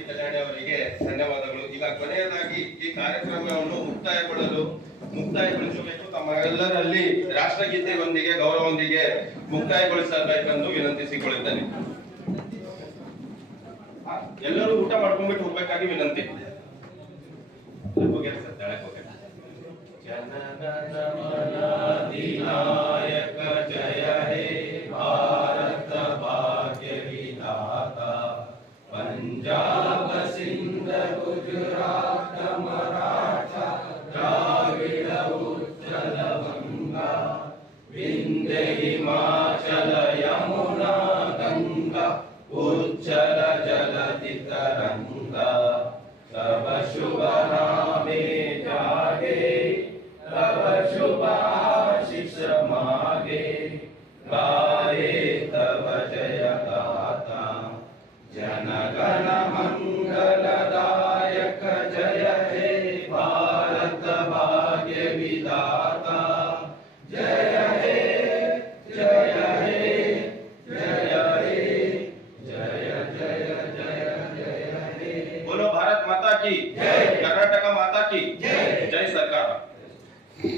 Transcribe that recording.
T ಕಲ್ಯಾಣಿ ಅವರಿಗೆ ಧನ್ಯವಾದಗಳು. ಈಗ ಕೊನೆಯದಾಗಿ ಈ ಕಾರ್ಯಕ್ರಮವನ್ನು ಮುಕ್ತಾಯಗೊಳ್ಳಲು ಮುಕ್ತಾಯಗೊಳಿಸಬೇಕು. ತಮ್ಮ ಎಲ್ಲರಲ್ಲಿ ರಾಷ್ಟ್ರಗೀತೆಯೊಂದಿಗೆ ಗೌರವದೊಂದಿಗೆ ಮುಕ್ತಾಯಗೊಳಿಸಬೇಕೆಂದು ವಿನಂತಿಸಿಕೊಳ್ಳುತ್ತೇನೆ. ಎಲ್ಲರೂ ಊಟ ಮಾಡ್ಕೊಂಡ್ಬಿಟ್ಟು ಹೋಗ್ಬೇಕಾಗಿ ವಿನಂತಿ. ಸರ್, ತೆಳಗ್ ಹೋಗ್ಯಾರ. ಜನಗಣಮನಾಧಿನಾಯಕ ಜಯ ಹೇ గుజరాత్ మరాఠా ద్రావిడ ఉజ్జల వంగ వింధ్య హిమాచల యమునా గంగ ఉజ్జల జలతి తరంగ సర్వ శుభ నామే జాగే సర్వ శుభ ఆశిష మాగే గా बोलो भारत माता की जय। माता की जय।